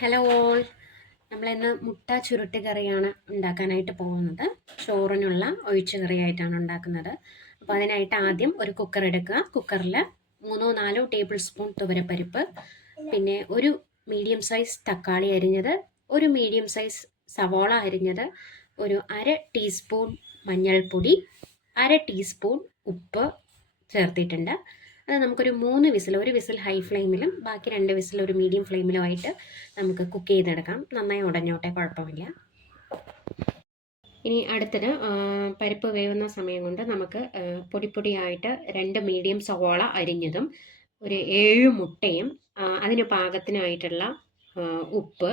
Hello all, നമ്മളിന്ന് മുട്ട ചുരുട്ട് കറിയാണ് ഉണ്ടാക്കാനായിട്ട് പോകുന്നത്. ചോറിനുള്ള ഒഴിച്ചു കറിയായിട്ടാണ് ഉണ്ടാക്കുന്നത്. അപ്പോൾ അതിനായിട്ട് ആദ്യം ഒരു കുക്കർ എടുക്കുക. കുക്കറിൽ 3-4 ടേബിൾ സ്പൂൺ തുവരപ്പരിപ്പ്, പിന്നെ ഒരു മീഡിയം സൈസ് തക്കാളി അരിഞ്ഞത്, ഒരു മീഡിയം സൈസ് സവാള അരിഞ്ഞത്, ഒരു അര ടീസ്പൂൺ മഞ്ഞൾപ്പൊടി, അര ടീസ്പൂൺ ഉപ്പ് ചേർത്തിട്ടുണ്ട്. അത് നമുക്കൊരു 3 വിസിൽ, ഒരു വിസിൽ ഹൈ ഫ്ലെയിമിലും ബാക്കി 2 വിസിൽ ഒരു മീഡിയം ഫ്ലെയിമിലും ആയിട്ട് നമുക്ക് കുക്ക് ചെയ്തെടുക്കാം. നന്നായി ഉടഞ്ഞോട്ടെ, കുഴപ്പമില്ല. ഇനി അടുത്തത് പരിപ്പ് വേവുന്ന സമയം കൊണ്ട് നമുക്ക് പൊടിപ്പൊടിയായിട്ട് 2 മീഡിയം സവാള അരിഞ്ഞതും, ഒരു 7 മുട്ടയും, അതിന് പാകത്തിനായിട്ടുള്ള ഉപ്പ്,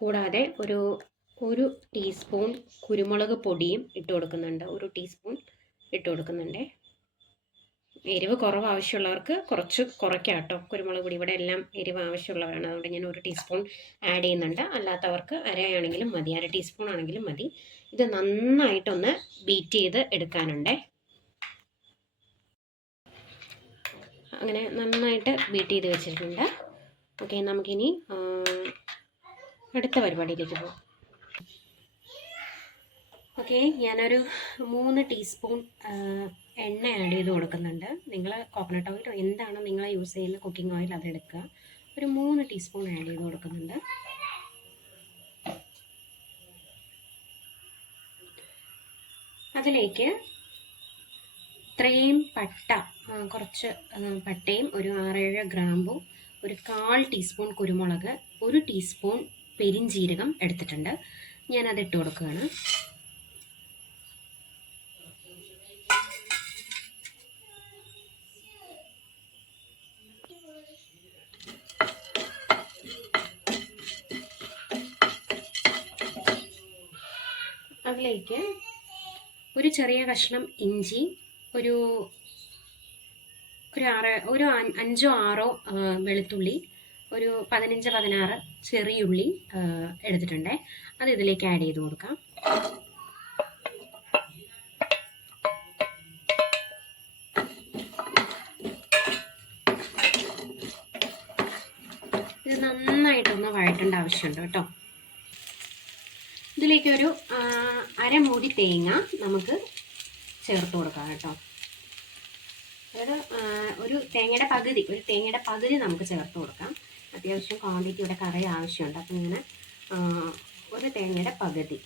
കൂടാതെ ഒരു ടീസ്പൂൺ കുരുമുളക് പൊടിയും ഇട്ട് കൊടുക്കുന്നുണ്ട്. ഒരു ടീസ്പൂൺ ഇട്ട് കൊടുക്കുന്നുണ്ട്. എരിവ് കുറവ് ആവശ്യമുള്ളവർക്ക് കുറച്ച് കുറയ്ക്കാം കേട്ടോ. കുരുമുളക് പൊടി ഇവിടെ എല്ലാം എരിവ് ആവശ്യമുള്ളവരാണ്, അതുകൊണ്ട് ഞാൻ ഒരു ടീസ്പൂൺ ആഡ് ചെയ്യുന്നുണ്ട്. അല്ലാത്തവർക്ക് അരയാണെങ്കിലും മതി, അര ടീസ്പൂൺ ആണെങ്കിലും മതി. ഇത് നന്നായിട്ടൊന്ന് ബീറ്റ് ചെയ്ത് എടുക്കാനുണ്ട്. അങ്ങനെ നന്നായിട്ട് ബീറ്റ് ചെയ്ത് വെച്ചിട്ടുണ്ട്. ഓക്കെ, നമുക്കിനി അടുത്ത പരിപാടിയിലേക്ക് പോകാം. ഓക്കെ, ഞാനൊരു 3 ടീസ്പൂൺ എണ്ണ ആഡ് ചെയ്ത് കൊടുക്കുന്നുണ്ട്. നിങ്ങൾ കോക്കനട്ട് ഓയിൽ എന്താണോ നിങ്ങൾ യൂസ് ചെയ്യുന്ന കുക്കിംഗ് ഓയിൽ അതെടുക്കുക. ഒരു 3 ടീസ്പൂൺ ആഡ് ചെയ്ത് കൊടുക്കുന്നുണ്ട്. അതിലേക്ക് ഇത്രയും കുറച്ച് പട്ടയും, ഒരു 6-7 ഗ്രാമ്പും, ഒരു 1/4 ടീസ്പൂൺ കുരുമുളക്, 1 ടീസ്പൂൺ പെരിഞ്ജീരകം എടുത്തിട്ടുണ്ട്. ഞാനതിട്ട് കൊടുക്കുകയാണ്. അതിലേക്ക് ഒരു ചെറിയ കഷ്ണം ഇഞ്ചി, ഒരു 5-6 വെളുത്തുള്ളി, ഒരു 15-16 ചെറിയുള്ളി എടുത്തിട്ടുണ്ട്. അത് ഇതിലേക്ക് ആഡ് ചെയ്ത് കൊടുക്കാം. ഇത് നന്നായിട്ടൊന്ന് വഴറ്റേണ്ട ആവശ്യമുണ്ട് കേട്ടോ. ഇതിലേക്ക് ഒരു അരമൂടി തേങ്ങ നമുക്ക് ചേർത്ത് കൊടുക്കാം കേട്ടോ. അതായത് ഒരു തേങ്ങയുടെ പകുതി നമുക്ക് ചേർത്ത് കൊടുക്കാം. അത്യാവശ്യം ക്വാണ്ടിറ്റി ഇവിടെ കറി ആവശ്യമുണ്ട്. അപ്പം ഇങ്ങനെ ഒരു തേങ്ങയുടെ പകുതി,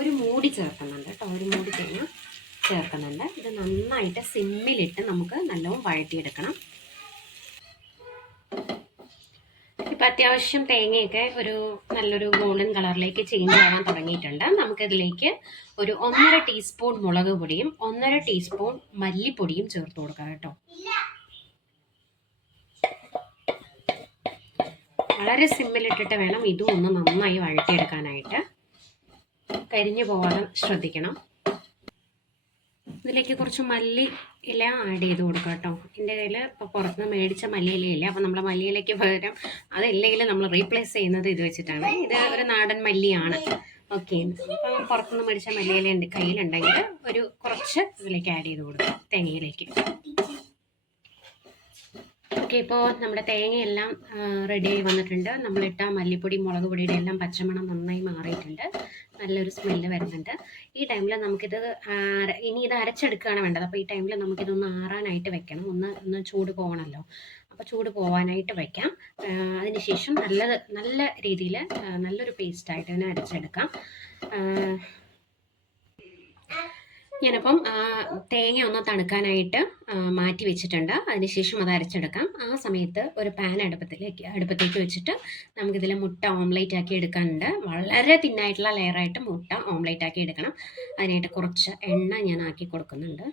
ഒരു മൂടി ചേർക്കുന്നുണ്ട് കേട്ടോ. ഒരു മൂടി തേങ്ങ ചേർക്കുന്നുണ്ട്. ഇത് നന്നായിട്ട് സിമ്മിലിട്ട് നമുക്ക് നല്ലോണം വഴറ്റിയെടുക്കണം. ഇപ്പം അത്യാവശ്യം തേങ്ങയൊക്കെ നല്ലൊരു ഗോൾഡൻ കളറിലേക്ക് ചേഞ്ച് ആവാൻ തുടങ്ങിയിട്ടുണ്ട്. നമുക്കിതിലേക്ക് ഒരു 1.5 ടീസ്പൂൺ മുളക് പൊടിയും 1.5 ടീസ്പൂൺ മല്ലിപ്പൊടിയും ചേർത്ത് കൊടുക്കാം കേട്ടോ. വളരെ സിമ്മിലിട്ടിട്ട് വേണം ഇതും ഒന്ന് നന്നായി വഴറ്റിയെടുക്കാനായിട്ട്. കരിഞ്ഞു പോകാതെ ശ്രദ്ധിക്കണം. ഇതിലേക്ക് കുറച്ച് മല്ലി ഇല ആഡ് ചെയ്ത് കൊടുക്കാം കേട്ടോ. എൻ്റെ കയ്യിൽ ഇപ്പോൾ പുറത്തുനിന്ന് മേടിച്ച മല്ലിയിലയില്ല. അപ്പോൾ നമ്മൾ മല്ലിയിലയ്ക്ക് പകരം അതില്ലെങ്കിൽ നമ്മൾ റീപ്ലേസ് ചെയ്യുന്നത് ഇത് വെച്ചിട്ടാണ്. ഇത് ഒരു നാടൻ മല്ലിയാണ്. ഓക്കെ, അപ്പം പുറത്തുനിന്ന് മേടിച്ച മല്ലിയില കയ്യിലുണ്ടെങ്കിൽ കുറച്ച് ഇതിലേക്ക് ആഡ് ചെയ്ത് കൊടുക്കാം, തേങ്ങയിലേക്ക്. ഓക്കെ, ഇപ്പോൾ നമ്മുടെ തേങ്ങയെല്ലാം റെഡിയായി വന്നിട്ടുണ്ട്. നമ്മളിട്ട മല്ലിപ്പൊടി, മുളക് പൊടിയുടെ എല്ലാം പച്ചമണം നന്നായി മാറിയിട്ടുണ്ട്. നല്ലൊരു സ്മെല്ല് വരുന്നുണ്ട്. ഈ ടൈമിൽ നമുക്കിത് ഇനി ഇത് അരച്ചെടുക്കുകയാണ് വേണ്ടത്. അപ്പോൾ ഈ ടൈമിൽ നമുക്കിതൊന്ന് ആറാനായിട്ട് വെക്കണം. ഒന്ന് ചൂട് പോകണമല്ലോ. അപ്പോൾ ചൂട് പോകാനായിട്ട് വയ്ക്കാം. അതിനുശേഷം നല്ല രീതിയിൽ നല്ലൊരു പേസ്റ്റായിട്ട് ഇതിനെ അരച്ചെടുക്കാം. ഞാനപ്പം തേങ്ങ ഒന്ന് തണുക്കാനായിട്ട് മാറ്റി വെച്ചിട്ടുണ്ട്. അതിനുശേഷം അത് അരച്ചെടുക്കാം. ആ സമയത്ത് ഒരു പാൻ അടുപ്പത്തേക്ക് വെച്ചിട്ട് നമുക്കിതിൽ മുട്ട ഓംലേറ്റ് ആക്കി എടുക്കാനുണ്ട്. വളരെ തിന്നായിട്ടുള്ള ലെയറായിട്ട് മുട്ട ഓംലേറ്റ് ആക്കി എടുക്കണം. അതിനായിട്ട് കുറച്ച് എണ്ണ ഞാൻ ആക്കി കൊടുക്കുന്നുണ്ട്.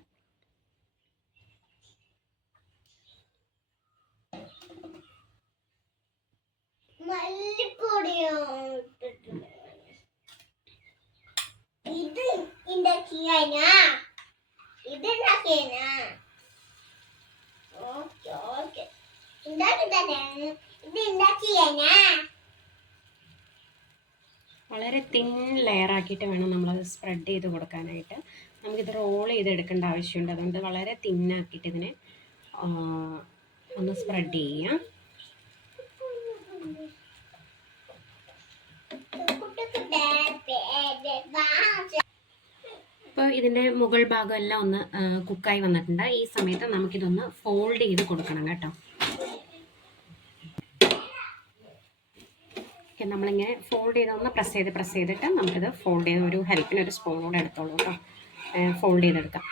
വളരെ തിൻ ലെയറാക്കിയിട്ട് വേണം നമ്മളത് സ്പ്രെഡ് ചെയ്ത് കൊടുക്കാനായിട്ട്. നമുക്കിത് റോൾ ചെയ്തെടുക്കേണ്ട ആവശ്യമുണ്ട്. അതുകൊണ്ട് വളരെ തിന്നാക്കിയിട്ട് ഇതിനെ ഒന്ന് സ്പ്രെഡ് ചെയ്യാം. ഇപ്പോൾ ഇതിൻ്റെ മുകൾ ഭാഗം എല്ലാം ഒന്ന് കുക്കായി വന്നിട്ടുണ്ട്. ഈ സമയത്ത് നമുക്കിതൊന്ന് ഫോൾഡ് ചെയ്ത് കൊടുക്കണം കേട്ടോ. നമ്മളിങ്ങനെ ഫോൾഡ് ചെയ്ത് ഒന്ന് പ്രസ് ചെയ്തിട്ട് നമുക്കിത് ഫോൾഡ് ചെയ്ത് ഒരു ഹെൽപ്പിന് ഒരു സ്പൂൺ കൂടെ എടുത്തോളൂ കേട്ടോ. ഫോൾഡ് ചെയ്തെടുക്കാം.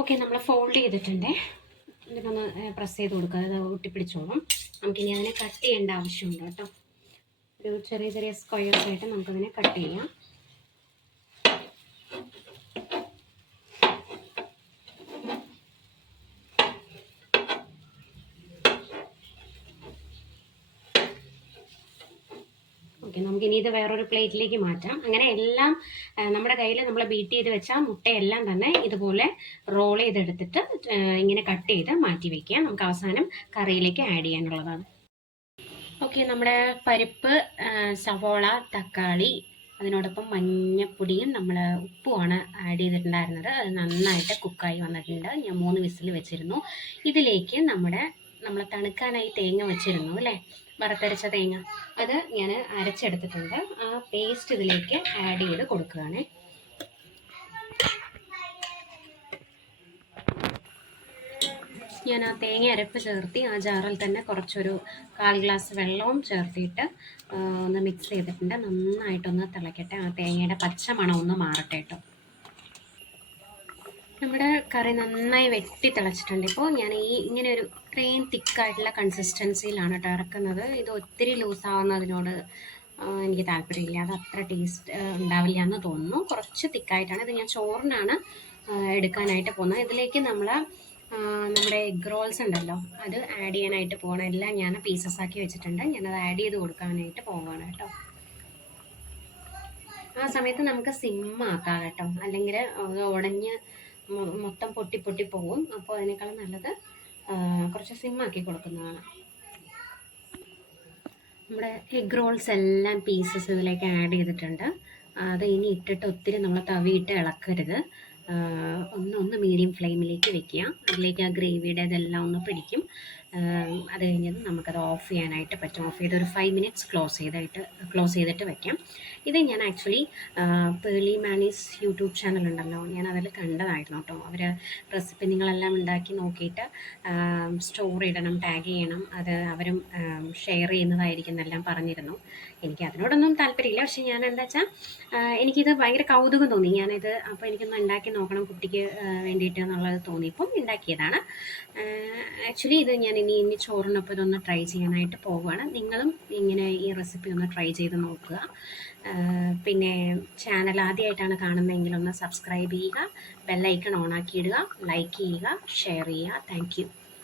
ഓക്കെ, നമ്മൾ ഫോൾഡ് ചെയ്തിട്ടുണ്ട്. ഇതിനൊന്ന് പ്രസ് ചെയ്ത് കൊടുക്കുക, അത് ഒട്ടിപ്പിടിച്ചോളും. നമുക്കിനി അതിനെ കട്ട് ചെയ്യേണ്ട ആവശ്യമുണ്ട് കേട്ടോ. ഒരു ചെറിയ ചെറിയ സ്ക്വയേഴ്സ് ആയിട്ട് നമുക്കതിനെ കട്ട് ചെയ്യാം. ഓക്കെ, നമുക്കിനി ഇത് വേറൊരു പ്ലേറ്റിലേക്ക് മാറ്റാം. അങ്ങനെ എല്ലാം നമ്മുടെ കയ്യിൽ നമ്മൾ ബീറ്റ് ചെയ്ത് വെച്ച മുട്ടയെല്ലാം തന്നെ ഇതുപോലെ റോൾ ചെയ്തെടുത്തിട്ട് ഇങ്ങനെ കട്ട് ചെയ്ത് മാറ്റി വയ്ക്കുക. നമുക്ക് അവസാനം കറിയിലേക്ക് ആഡ് ചെയ്യാനുള്ളതാണ്. ഓക്കെ, നമ്മുടെ പരിപ്പ്, സവോള, തക്കാളി, അതിനോടൊപ്പം മഞ്ഞപ്പൊടിയും നമ്മൾ ഉപ്പുമാണ് ആഡ് ചെയ്തിട്ടുണ്ടായിരുന്നത്. അത് നന്നായിട്ട് കുക്കായി വന്നിട്ടുണ്ട്. ഞാൻ 3 വിസിൽ വെച്ചിരുന്നു. ഇതിലേക്ക് നമ്മൾ തണുക്കാനായി തേങ്ങ വെച്ചിരുന്നു അല്ലേ, വറുത്തരച്ച തേങ്ങ, അത് ഞാൻ അരച്ചെടുത്തിട്ടുണ്ട്. ആ പേസ്റ്റ് ഇതിലേക്ക് ആഡ് ചെയ്ത് കൊടുക്കുകയാണ്. ഞാൻ ആ തേങ്ങ അരപ്പ് ചേർത്തി ആ ജാറിൽ തന്നെ കുറച്ചൊരു 1/4 ഗ്ലാസ് വെള്ളവും ചേർത്തിട്ട് ഒന്ന് മിക്സ് ചെയ്തിട്ടുണ്ട്. നന്നായിട്ടൊന്ന് തിളക്കട്ടെ, ആ തേങ്ങയുടെ പച്ച മണം ഒന്ന് മാറട്ടെ കേട്ടോ. നമ്മുടെ കറി നന്നായി വെട്ടി തിളച്ചിട്ടുണ്ട്. ഇപ്പോൾ ഞാൻ ഇങ്ങനെ ഒരു ഇത്രയും തിക്കായിട്ടുള്ള കൺസിസ്റ്റൻസിയിലാണ് കേട്ടോ ഇറക്കുന്നത്. ഇത് ഒത്തിരി ലൂസാവുന്നതിനോട് എനിക്ക് താല്പര്യമില്ല, അത് അത്ര ടേസ്റ്റ് ഉണ്ടാവില്ല എന്ന് തോന്നുന്നു. കുറച്ച് തിക്കായിട്ടാണ് ഇത്. ഞാൻ ചോറിനാണ് എടുക്കാനായിട്ട് പോകുന്നത്. ഇതിലേക്ക് നമ്മുടെ എഗ് റോൾസ് ഉണ്ടല്ലോ, അത് ആഡ് ചെയ്യാനായിട്ട് പോകണം. എല്ലാം ഞാൻ പീസസ് ആക്കി വെച്ചിട്ടുണ്ട്. ഞാനത് ആഡ് ചെയ്ത് കൊടുക്കാനായിട്ട് പോവുകയാണ് കേട്ടോ. ആ സമയത്ത് നമുക്ക് സിമ്മാക്കാം കേട്ടോ, അല്ലെങ്കിൽ ഉടഞ്ഞ് മൊത്തം പൊട്ടി പോകും. അപ്പോൾ അതിനേക്കാളും നല്ലത് കുറച്ച് സിമ്മാക്കി കൊടുക്കുന്നതാണ്. നമ്മുടെ എഗ് റോൾസ് എല്ലാം പീസസ് ഇതിലേക്ക് ആഡ് ചെയ്തിട്ടുണ്ട്. അത് ഇനി ഇട്ടിട്ട് ഒത്തിരി നമ്മൾ തവിയിട്ട് ഇളക്കരുത്. ഒന്ന് മീഡിയം ഫ്ലെയിമിലേക്ക് വെക്കുക. അതിലേക്ക് ആ ഗ്രേവിയുടെ ഇതെല്ലാം ഒന്ന് പിടിക്കും. അത് കഴിഞ്ഞത് നമുക്കത് ഓഫ് ചെയ്യാനായിട്ട് പറ്റും. ഓഫ് ചെയ്ത് ഒരു 5 മിനിറ്റ്സ് ക്ലോസ് ചെയ്തിട്ട് വെക്കാം. ഇത് ഞാൻ ആക്ച്വലി പേളി മാനീസ് യൂട്യൂബ് ചാനൽ ഉണ്ടല്ലോ, ഞാൻ അതിൽ കണ്ടതായിരുന്നു കേട്ടോ. അവർ റെസിപ്പി നിങ്ങളെല്ലാം ഉണ്ടാക്കി നോക്കിയിട്ട് സ്റ്റോർ ഇടണം, ടാഗ് ചെയ്യണം, അത് അവരും ഷെയർ ചെയ്യുന്നതായിരിക്കും എന്നെല്ലാം പറഞ്ഞിരുന്നു. എനിക്ക് അതിനോടൊന്നും താല്പര്യമില്ല. പക്ഷെ ഞാൻ എന്താ വെച്ചാൽ എനിക്കിത് ഭയങ്കര കൗതുകം തോന്നി. ഞാനിത് അപ്പോൾ എനിക്കൊന്ന് ഉണ്ടാക്കി നോക്കണം കുട്ടിക്ക് വേണ്ടിയിട്ട് എന്നുള്ളത് തോന്നിയപ്പം ഉണ്ടാക്കിയതാണ്. ആക്ച്വലി ഇത് ഞാൻ ഇനി ചോറിനൊപ്പം ഇതൊന്ന് ട്രൈ ചെയ്യാനായിട്ട് പോവുകയാണ്. നിങ്ങളും ഇങ്ങനെ ഈ റെസിപ്പി ഒന്ന് ട്രൈ ചെയ്ത് നോക്കുക. പിന്നെ ചാനൽ ആദ്യമായിട്ടാണ് കാണുന്നതെങ്കിൽ ഒന്ന് സബ്സ്ക്രൈബ് ചെയ്യുക, ബെല്ലൈക്കൺ ഓണാക്കി ഇടുക, ലൈക്ക് ചെയ്യുക, ഷെയർ ചെയ്യുക. Thank you.